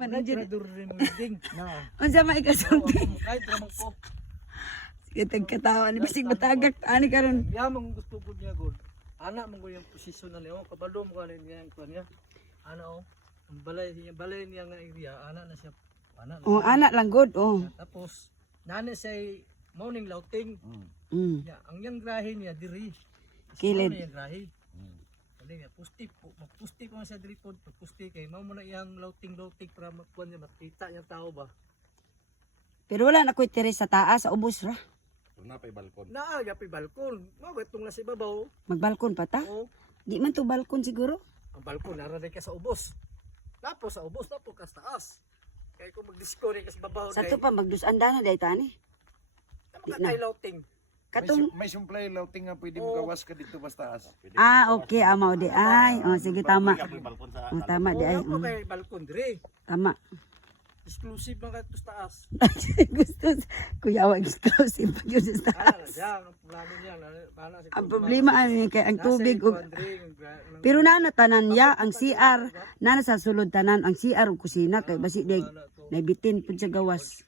Tirador rin mo ding. Na. Unsa may kasulti? Kahit ramang ko. Kitag katawa ni bisig batagak ani karon. Yamang gusto ko niya god. Ana mo yung posisyon na niya. Kabalo mo kanin niya ang niya. Ana o. Ang balay niya nga area. Ana na siya. Ana. Oh, anak lang good. Oh. Tapos nana siya morning lauting. Mm. Ya, ang yang grahe niya diri. Kilid. Yung grahe. Kali niya pusti po. Magpusti ko siya diri pod. Pagpusti kay mao mo na iyang lauting para makuha niya makita niya tao ba. Pero wala na ko'y tire sa taas, sa ubos ra. Na pa'y balkon. Naa, yapay balkon. Mawetong na si babaw. Magbalkon pa ta? Oo. Di man to balkon siguro. Ang balkon, naraday ka sa ubos. Tapos sa ubos, tapos ka sa taas. Kaya kung mag-discover ka sa babaw, Sa to pa magdusanda na day tani. tama ka tayo lauting. Katong May supply lauting nga pwede mo gawas ka dito mas taas. okay, amaw di ay. Oh, sige tama. Balkon sa Oh, tama di ay. Oo, po kay balkon, dire. Tama. Exclusive mga ito sa taas. Gusto kuya wa exclusive pag yun sa Kala taas. na dyan, ang plano niya. Ang problema ani kay ang tubig ug pero na tanan ya ang CR na sa sulod tanan ang CR ug kusina kay basi day naibitin pud sa gawas.